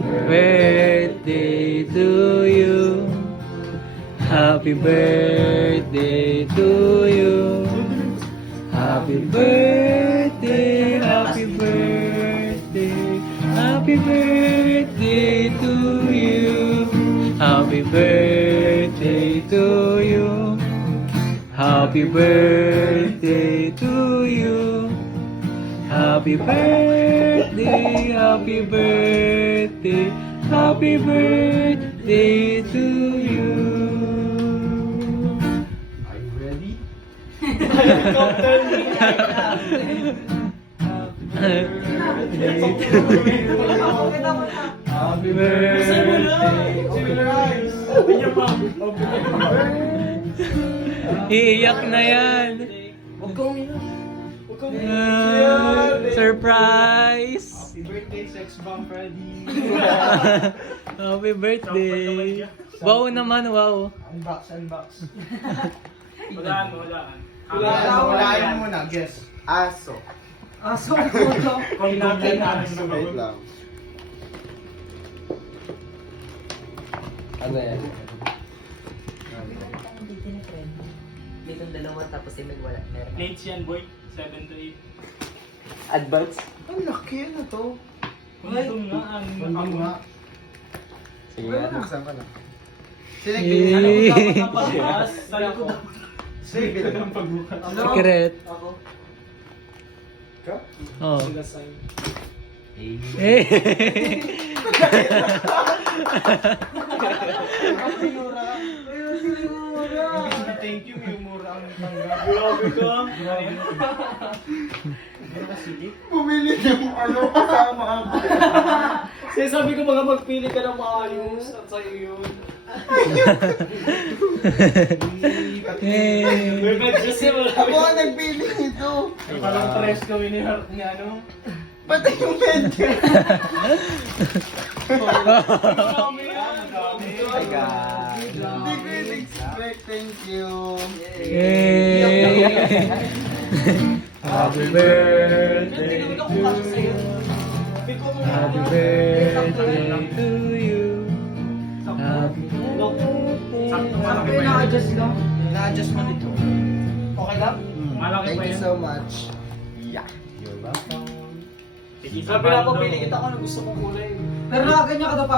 birthday to you. Happy birthday to you. Happy birthday, happy birthday, happy birthday to you. Happy birthday to you. Happy birthday to you. Happy birthday, happy birthday, happy birthday to you. Are you ready? Happy birthday. Iiyak na yan. Huwag kang Surprise! Happy birthday, Sex Bomb Freddy! Happy birthday! Wow naman, wow. Unbox. Walaan. Walaan muna, guess. Aso. Aso ang puto. Kung natin Wait lang. Ano yan? Dito dalawa tapos yung nagwala. Meron. Late yan, boy. 7 to 8. Advance? Ang laki na to. Kung nga ang Ano nga? Sige Wala nga. na, saan ka na? Eh. pagbukas. Sabi ko dapat. Sige. Ang pagbukas. Secret. Ako. Ka? Oh. Sila sign. Eh. Thank you, yung mura ang tanggap. Grabe ka. Bumili yung ano kasama ako. Kasi sabi ko mga magpili ka ng maayos. At sa'yo yun. Eh. We're bad kasi wala. Ako ang nagpili nito. Parang press kami ni Heart ni ano. Pati yung medyo. My God. Hindi ko in-expect. Thank you. Eh. Happy birthday to you. Happy birthday to you. Happy birthday. Malaki pa na-adjust lang. Na-adjust mo nito. Okay lang? Malaki Thank pa you yan. so much. Yeah. You're welcome. Sabi nga po, pili kita kung ano gusto mong kulay. Pero nakaganyan ka daw, Papa.